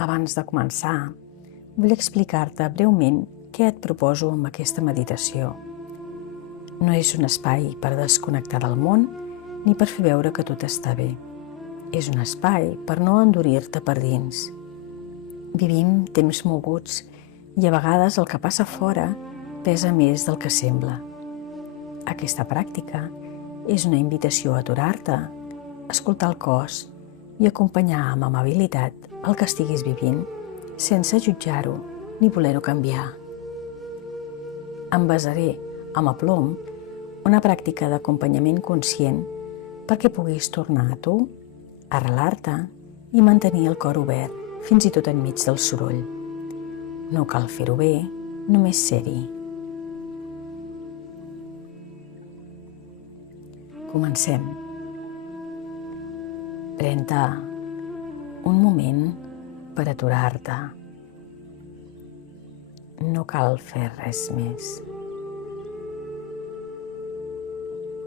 Abans de començar, vull explicar-te breument què et proposo amb aquesta meditació. No és un espai per desconnectar del món ni per fer veure que tot està bé. És un espai per no endurir-te per dins. Vivim temps moguts i a vegades el que passa fora pesa més del que sembla. Aquesta pràctica és una invitació a aturar-te, escoltar el cos i acompanyar amb amabilitat el que estiguis vivint sense jutjar-ho ni voler-ho canviar. Em basaré amb aplom una pràctica d'acompanyament conscient perquè puguis tornar a tu, arrelar-te i mantenir el cor obert fins i tot enmig del soroll. No cal fer-ho bé, només ser-hi. Comencem. Pren-te un moment per aturar-te. No cal fer res més.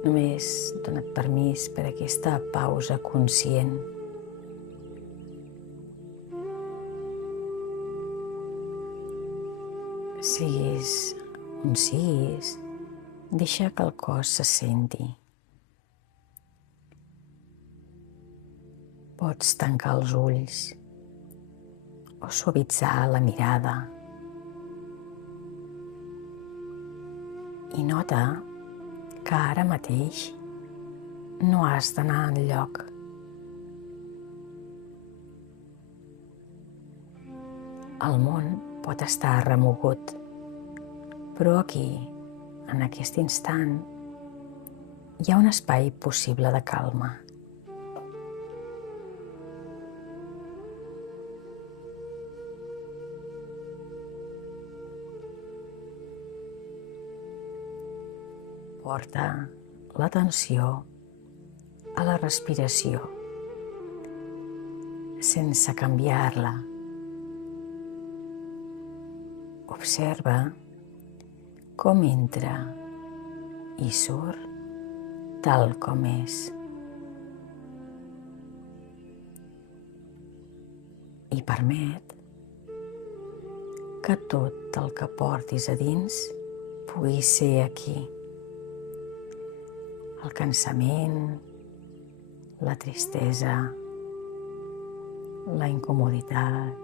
Només dona't permís per aquesta pausa conscient. Siguis on siguis, deixa que el cos se senti. Pots tancar els ulls o suavitzar la mirada. I nota que ara mateix no has d'anar enlloc. El món pot estar remogut, però aquí, en aquest instant, hi ha un espai possible de calma. Porta l'atenció a la respiració, sense canviar-la. Observa com entra i surt tal com és. I permet que tot el que portis a dins pugui ser aquí. El cansament, la tristesa, la incomoditat,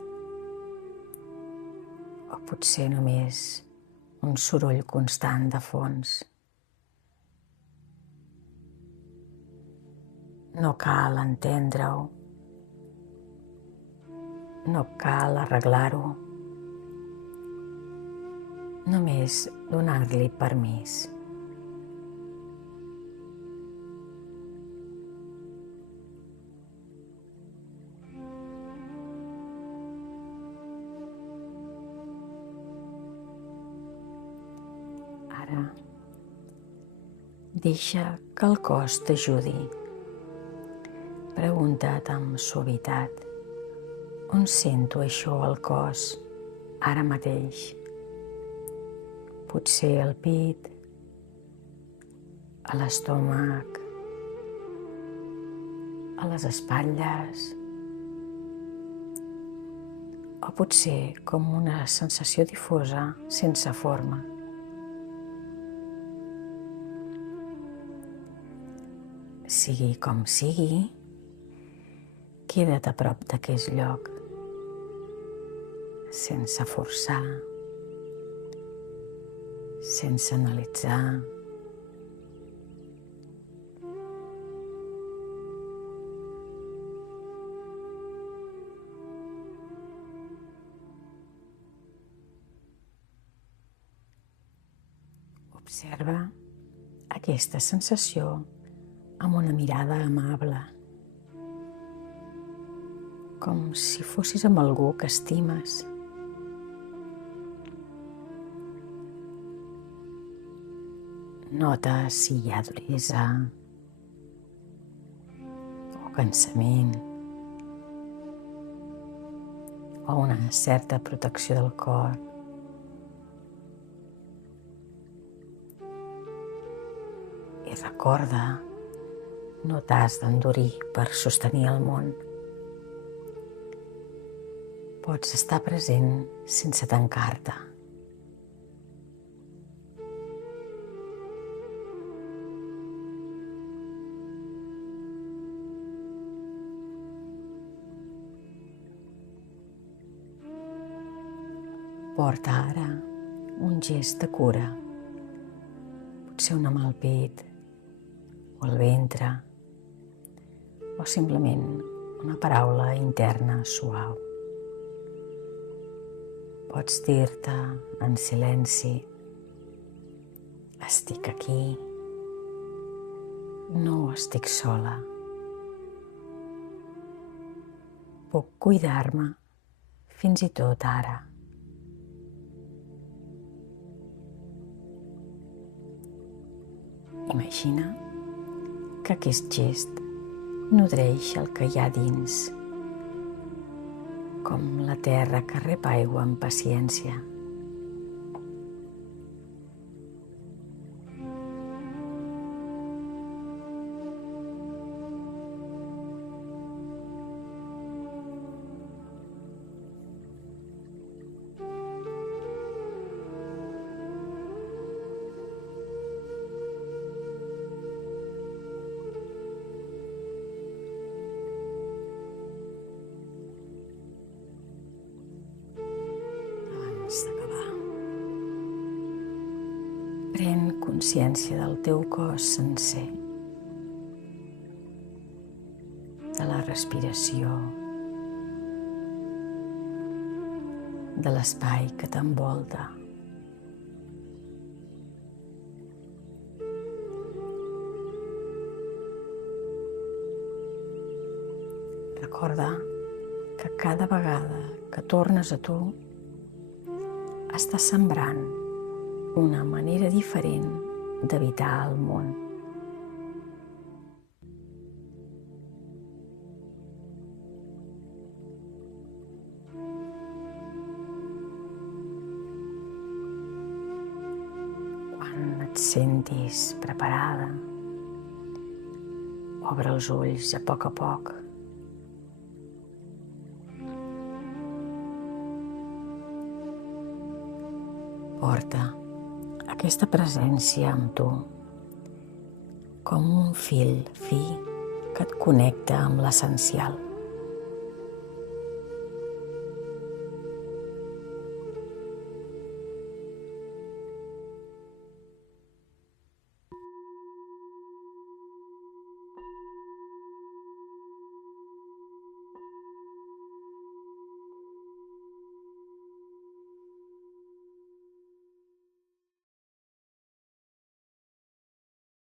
o potser només un soroll constant de fons. No cal entendre-ho, no cal arreglar-ho, només donar-li permís. Ara, deixa que el cos t'ajudi. Pregunta't amb suavitat on sento això al cos ara mateix. Potser al pit, a l'estómac, a les espatlles, o potser com una sensació difusa sense forma. Sigui com sigui, queda't a prop d'aquest lloc, sense forçar, sense analitzar. Observa aquesta sensació amb una mirada amable, com si fossis amb algú que estimes. Nota si hi ha duresa o cansament o una certa protecció del cor. I recorda, no t'has d'endurir per sostenir el món. Pots estar present sense tancar-te. Porta ara un gest de cura, potser una mà al pit o al ventre, o simplement una paraula interna suau. Pots dir-te en silenci: estic aquí, no estic sola, puc cuidar-me fins i tot ara. Imagina que aquest gest nodreix el que hi ha dins, com la terra que rep aigua amb paciència. Abans d'acabar, pren consciència del teu cos sencer, de la respiració, de l'espai que t'envolta. Recorda que cada vegada que tornes a tu, estàs sembrant una manera diferent d'habitar el món. Quan et sentis preparada, obre els ulls a poc. Porta aquesta presència amb tu, com un fil fi que et connecta amb l'essencial.